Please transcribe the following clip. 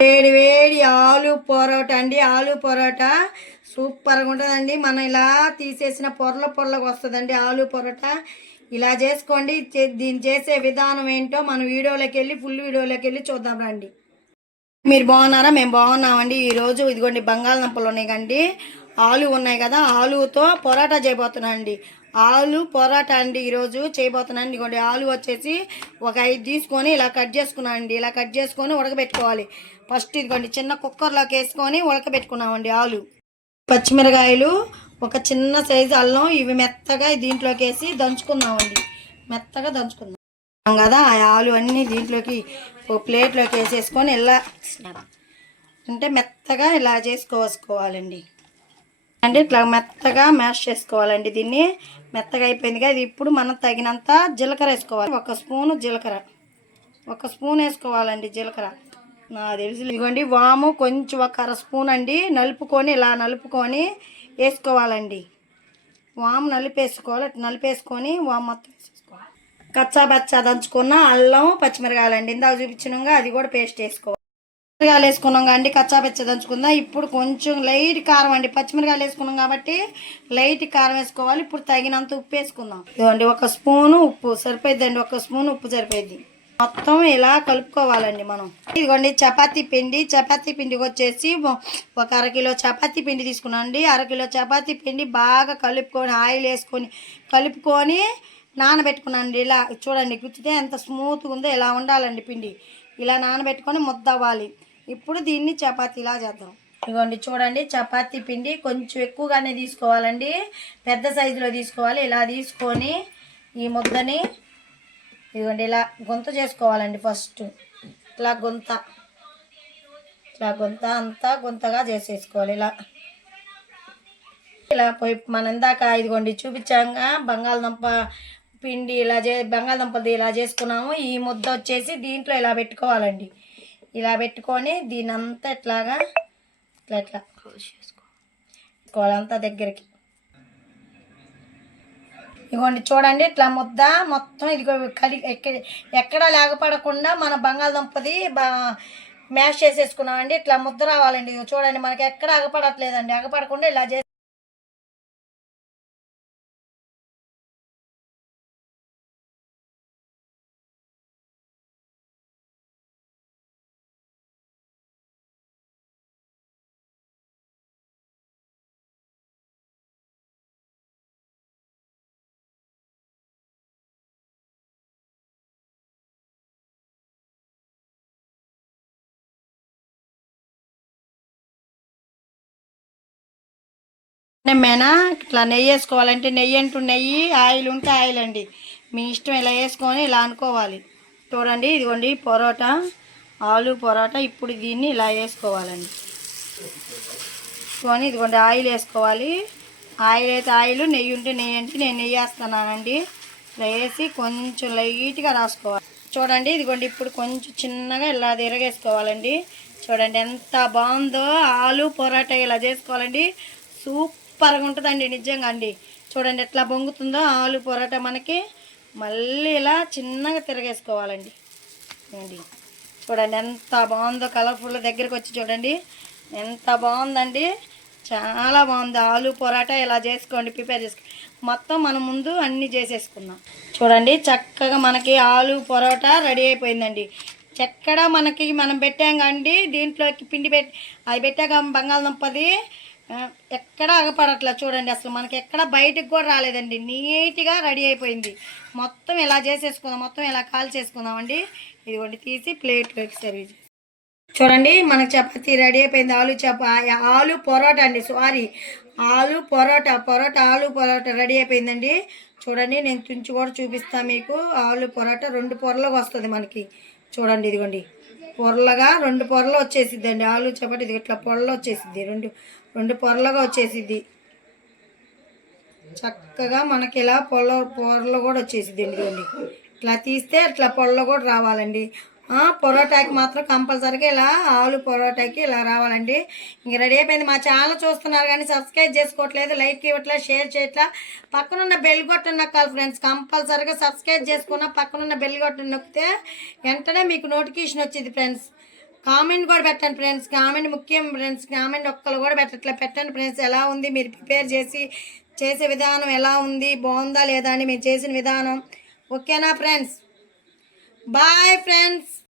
వేడి వేడి ఆలు పొరోటా అండి ఆలు పొరోటా. సూపర్గా ఉంటుందండి. మనం ఇలా తీసేసిన పొరల పొరలకు వస్తుందండి ఆలు పొరోటా. ఇలా చేసుకోండి. దీన్ని చేసే విధానం ఏంటో మనం వీడియోలోకి వెళ్ళి ఫుల్ వీడియోలోకి వెళ్ళి చూద్దాం రండి. మీరు బాగున్నారా? మేము బాగున్నామండి. ఈరోజు ఇదిగోండి బంగాళదుంపలు ఉన్నాయి కండి. ఆలు ఉన్నాయి కదా ఆలుతో పొరాటా చేయబోతున్నాను అండి ఆలు పొరాటా అండి ఈరోజు చేయబోతున్నాను. ఇదిగోండి ఆలు వచ్చేసి ఒక ఐదు తీసుకొని ఇలా కట్ చేసుకున్నాను అండి. ఇలా కట్ చేసుకొని ఉడకబెట్టుకోవాలి. ఫస్ట్ ఇదిగోండి చిన్న కుక్కర్లోకి వేసుకొని ఉడకబెట్టుకున్నామండి ఆలు. పచ్చిమిరకాయలు ఒక చిన్న సైజు అల్లం ఇవి మెత్తగా దీంట్లోకి వేసి దంచుకుందామండి. మెత్తగా దంచుకుందాం కదా ఆ ఆలు అన్నీ దీంట్లోకి ఒక ప్లేట్లోకి వేసేసుకొని ఇలా అంటే మెత్తగా ఇలా చేసుకోవాలండి అంటే ఇట్లా మెత్తగా మ్యాష్ చేసుకోవాలండి దీన్ని. మెత్తగా అయిపోయింది కదా ఇది ఇప్పుడు మనం తగినంత జీలకర్ర వేసుకోవాలి. ఒక స్పూను జీలకర్ర. ఒక స్పూన్ వేసుకోవాలండి జీలకర్ర. నాకు తెలిసి ఇదిగోండి వాము కొంచెం ఒక అర స్పూన్ అండి. నలుపుకొని ఇలా నలుపుకొని వేసుకోవాలండి. వాము నలిపేసుకోవాలి. అట్లా నలిపేసుకొని వాము మొత్తం వేసేసుకోవాలి. కచ్చా బచ్చా దంచుకున్న అల్లం పచ్చిమిరకాయలండి. ఇందాక చూపించినాగా అది కూడా పేస్ట్ వేసుకోవాలి పచ్చిమిరకాయలు వేసుకున్నాం కాబట్టి కచ్చా దంచుకుందాం. ఇప్పుడు కొంచెం లైట్ కారం అండి. పచ్చిమిరకాయలు వేసుకున్నాం కాబట్టి లైట్ కారం వేసుకోవాలి. ఇప్పుడు తగినంత ఉప్పు వేసుకుందాం. ఇదిగోండి ఒక స్పూను ఉప్పు సరిపోయిద్దండి. ఒక స్పూన్ ఉప్పు సరిపోయింది మొత్తం ఇలా కలుపుకోవాలండి మనం. ఇదిగోండి చపాతీ పిండి. చపాతీ పిండికి వచ్చేసి ఒక అరకిలో చపాతీ పిండి తీసుకున్నాం అండి. అరకిలో చపాతీ పిండి బాగా కలుపుకొని ఆయిల్ వేసుకొని కలుపుకొని నానబెట్టుకున్నాండి ఇలా చూడండి గుచ్చితే ఎంత స్మూత్గా ఉందో ఇలా ఉండాలండి పిండి. ఇలా నానబెట్టుకొని ముద్ద అవ్వాలి ఇప్పుడు దీన్ని చపాతీలా చేద్దాం. ఇదిగోండి చూడండి చపాతీ పిండి కొంచెం ఎక్కువగానే తీసుకోవాలండి. పెద్ద సైజులో తీసుకోవాలి. ఇలా తీసుకొని ఈ ముద్దని ఇదిగోండి ఇలా గుంత చేసుకోవాలండి ఫస్ట్. ఇట్లా గుంత ఇట్లా గుంత అంతా గుంతగా చేసేసుకోవాలి. ఇలా ఇలా పోయి మనం ఇందాక ఇదిగోండి చూపించాక బంగాళదుంప పిండి ఇలా చే బంగాళదుంపది ఇలా చేసుకున్నాము. ఈ ముద్ద వచ్చేసి దీంట్లో ఇలా పెట్టుకోవాలండి. ఇలా పెట్టుకొని దీని అంతా ఇట్లాగా ఇట్లా. ఇట్లా చేసుకోవాలంతా దగ్గరికి. ఇదిగోండి చూడండి ఇట్లా ముద్ద మొత్తం ఇదిగో కలి ఎక్క- ఎక్కడా లేకపడకుండా మన బంగాళదుంపది బా మ్యాష్ చేసేసుకున్నామండి. ఇట్లా ముద్ద రావాలండి. చూడండి మనకి ఎక్కడ అగపడట్లేదండి అగపడకుండా ఇలా చేసి మేనా ఇట్లా నెయ్యి వేసుకోవాలంటే నెయ్యి అంటూ నెయ్యి ఆయిల్ ఉంటే ఆయిల్ అండి. మీ ఇష్టం ఇలా వేసుకొని ఇలా అనుకోవాలి. చూడండి ఇదిగోండి పొరోటా ఆలు పొరోటా ఇప్పుడు దీన్ని ఇలా వేసుకోవాలండి. కొని ఇదిగోండి ఆయిల్ వేసుకోవాలి. ఆయిల్ అయితే ఆయిల్ నెయ్యి ఉంటే నెయ్యి అంటే నేను నెయ్యి వేస్తున్నానండి. ఇలా వేసి కొంచెం లైట్గా రాసుకోవాలి. చూడండి ఇదిగోండి ఇప్పుడు కొంచెం చిన్నగా ఇలా తిరగేసుకోవాలండి. చూడండి ఎంత బాగుందో ఆలు పొరాటా ఇలా చేసుకోవాలండి. సూప్ సూపర్గా ఉంటుందండి నిజంగా అండి. చూడండి ఎట్లా పొంగుతుందో ఆలు పొరాటా మనకి మళ్ళీ ఇలా చిన్నగా తిరగేసుకోవాలండి. అండి చూడండి ఎంత బాగుందో కలర్ఫుల్ దగ్గరికి వచ్చి చూడండి. ఎంత బాగుందండి. చాలా బాగుంది. ఆలు పొరాటా ఇలా చేసుకోండి ప్రిపేర్ చేసుకోండి మొత్తం మనం ముందు అన్నీ చేసేసుకుందాం. చూడండి చక్కగా మనకి ఆలు పొరోటా రెడీ అయిపోయిందండి. ఎక్కడ మనకి మనం పెట్టాం కండి దీంట్లోకి పిండి పెట్టి అది పెట్టాక బంగాళదుంపది ఎక్కడ అగపడట్లా చూడండి అసలు. మనకి ఎక్కడ బయటకు కూడా రాలేదండి. నీట్గా రెడీ అయిపోయింది. మొత్తం ఇలా చేసేసుకుందాం మొత్తం ఇలా కాల్ చేసుకుందామండి ఇదిగోండి తీసి ప్లేట్లోకి సర్వ్ చూడండి మనకు చపాతీ రెడీ అయిపోయింది. ఆలు చపా ఆలు పొరోటా అండి సారీ. ఆలు పొరోటా పొరోటా ఆలు పొరోటా రెడీ అయిపోయిందండి. చూడండి నేను తుంచి కూడా చూపిస్తాను మీకు. ఆలు పొరోటా రెండు పొరలుగా వస్తుంది మనకి. చూడండి ఇదిగోండి. పొరలుగా రెండు పొరలు వచ్చేసిద్ది అండి ఆలు చపాటి ఇది ఇట్లా పొరలు వచ్చేసిద్ది. రెండు రెండు పొరలుగా వచ్చేసిద్ది. చక్కగా మనకి ఇలా పొల పొరలు కూడా వచ్చేసిద్ది అండి ఇట్లా తీస్తే ఇట్లా పొరలు కూడా రావాలండి. పొరోటాకి మాత్రం కంపల్సరీగా ఇలా ఆలు పొరోటాకి ఇలా రావాలండి. ఇంక రెడీ అయిపోయింది. మా ఛానల్ చూస్తున్నారు కానీ సబ్స్క్రైబ్ చేసుకోవట్లేదు లైక్ ఇవ్వట్లేదు షేర్ చేయట్లా. పక్కనున్న బెల్ కొట్టను నొక్కాలి ఫ్రెండ్స్. కంపల్సరీగా సబ్స్క్రైబ్ చేసుకున్న పక్కనున్న బెల్ కొట్టను నొక్కితే వెంటనే మీకు నోటిఫికేషన్ వచ్చింది ఫ్రెండ్స్. కామెంట్ కూడా పెట్టండి ఫ్రెండ్స్. కామెంట్ ముఖ్యం ఫ్రెండ్స్. కామెంట్ ఒక్కరు కూడా పెట్టట్లే. పెట్టండి ఫ్రెండ్స్. ఎలా ఉంది? మీరు ప్రిపేర్ చేసి చేసే విధానం ఎలా ఉంది? బాగుందా లేదా అని మేము చేసిన విధానం. ఓకేనా ఫ్రెండ్స్? Bye friends